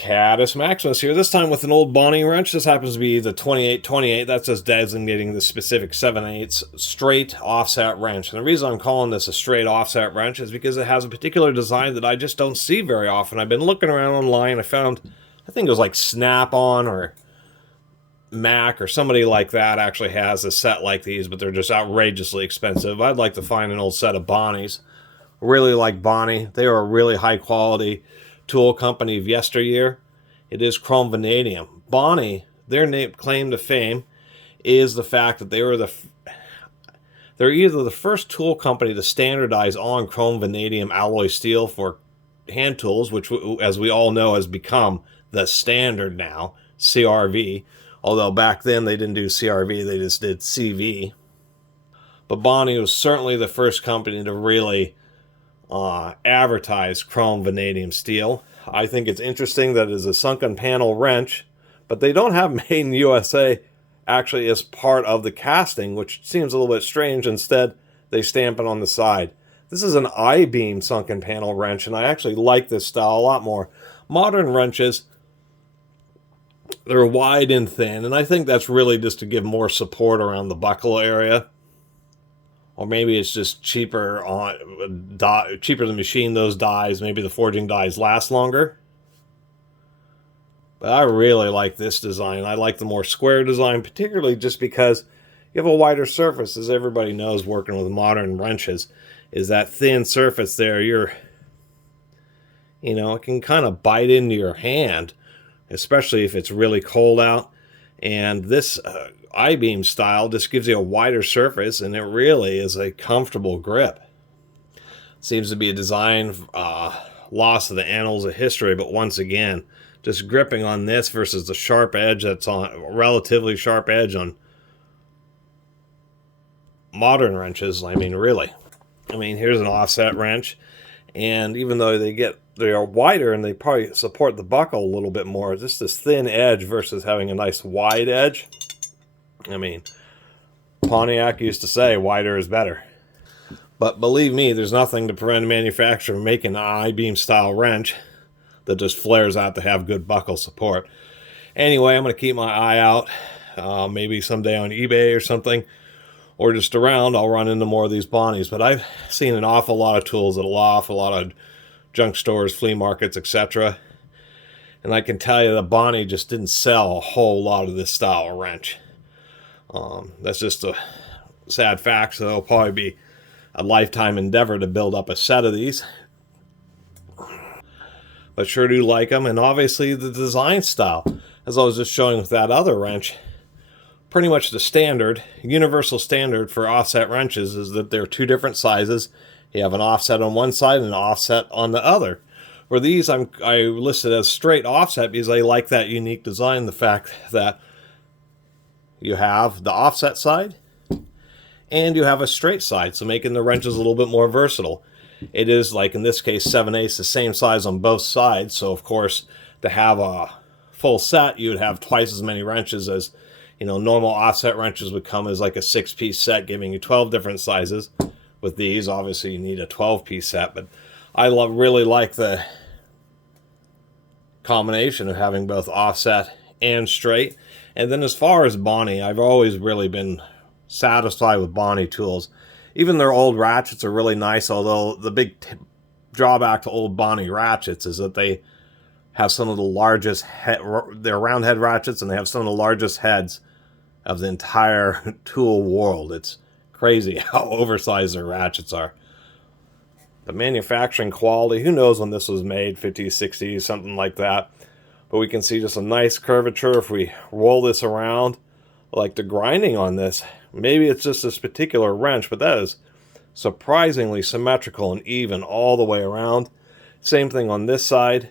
Catus Maximus here, this time with an old Bonney wrench. This happens to be the 2828. That's just designating the specific 7/8 straight offset wrench. And the reason I'm calling this a straight offset wrench is because it has a particular design that I just don't see very often. I've been looking around online. I found, I think it was like Snap-on or Mac or somebody like that actually has a set like these, but they're just outrageously expensive. I'd like to find an old set of Bonnies. Really like Bonney. They are a really high quality tool company of yesteryear. It is chrome vanadium. Bonney, their claim to fame is the fact that they're either the first tool company to standardize on chrome vanadium alloy steel for hand tools, which, as we all know, has become the standard now, CRV. Although back then they didn't do CRV, they just did CV. But Bonney was certainly the first company to really advertise chrome vanadium steel. I think it's interesting that it is a sunken panel wrench, but they don't have made in USA actually as part of the casting, which seems a little bit strange. Instead, they stamp it on the side. This is an I-beam sunken panel wrench, and I actually like this style a lot more. Modern wrenches, they're wide and thin, and I think that's really just to give more support around the buckle area. Or maybe it's just cheaper to machine those dies. Maybe the forging dies last longer. But I really like this design. I like the more square design, particularly just because you have a wider surface. As everybody knows, working with modern wrenches, is that thin surface there. It can kind of bite into your hand, especially if it's really cold out. And this I-beam style just gives you a wider surface, and it really is a comfortable grip. Seems to be a design lost of the annals of history, but once again, just gripping on this versus the sharp edge that's on a relatively sharp edge on modern wrenches. I mean, really. I mean, here's an offset wrench, and even though they are wider and they probably support the buckle a little bit more, just this thin edge versus having a nice wide edge. I mean, Pontiac used to say wider is better. But believe me, there's nothing to prevent a manufacturer from making an I-beam style wrench that just flares out to have good buckle support. Anyway, I'm going to keep my eye out. Maybe someday on eBay or something, or just around, I'll run into more of these Bonnies. But I've seen an awful lot of tools at an awful lot of junk stores, flea markets, etc. And I can tell you that Bonney just didn't sell a whole lot of this style of wrench. That's just a sad fact, so it'll probably be a lifetime endeavor to build up a set of these. But sure do like them, and obviously the design style, as I was just showing with that other wrench, pretty much the standard, universal standard for offset wrenches is that they're two different sizes. You have an offset on one side and an offset on the other. For these, I listed as straight offset because I like that unique design, the fact that you have the offset side and you have a straight side, so making the wrenches a little bit more versatile. It is, like in this case, 7/8, the same size on both sides, so of course to have a full set you would have twice as many wrenches as normal offset wrenches would come as like a 6-piece set, giving you 12 different sizes. With these, obviously you need a 12-piece set, but I really like the combination of having both offset and straight. And then as far as Bonney, I've always really been satisfied with Bonney tools. Even their old ratchets are really nice, although the big drawback to old Bonney ratchets is that they have some of the largest they're round head ratchets, and they have some of the largest heads of the entire tool world. It's crazy how oversized their ratchets are. The manufacturing quality, who knows when this was made, 50s, 60s, something like that. But we can see just a nice curvature if we roll this around. Like the grinding on this, maybe it's just this particular wrench, but that is surprisingly symmetrical and even all the way around. Same thing on this side,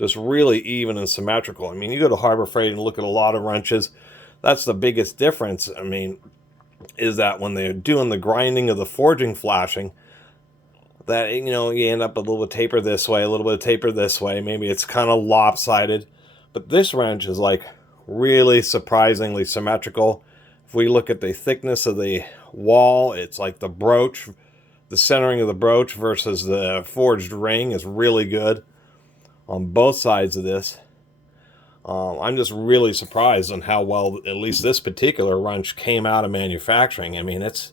just really even and symmetrical. I mean, you go to Harbor Freight and look at a lot of wrenches. That's the biggest difference, I mean, is that when they're doing the grinding of the forging flashing, that you end up a little bit taper this way, a little bit of taper this way. Maybe it's kind of lopsided, but this wrench is like really surprisingly symmetrical. If we look at the thickness of the wall, it's like the broach, the centering of the broach versus the forged ring is really good. on both sides of this. I'm just really surprised on how well at least this particular wrench came out of manufacturing. I mean, it's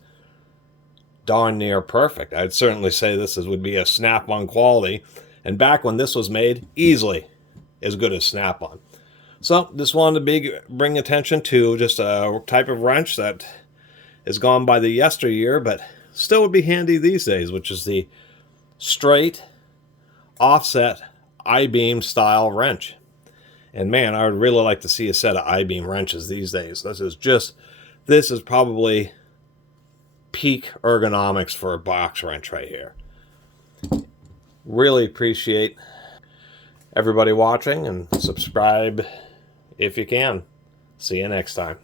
darn near perfect. I'd certainly say would be a Snap-on quality, and back when this was made, easily as good as Snap-on. So just wanted to bring attention to just a type of wrench that is gone by the yesteryear, but still would be handy these days, which is the straight offset I-beam style wrench. And man, I would really like to see a set of I-beam wrenches these days. This is probably peak ergonomics for a box wrench right here. Really appreciate everybody watching, and subscribe if you can. See you next time.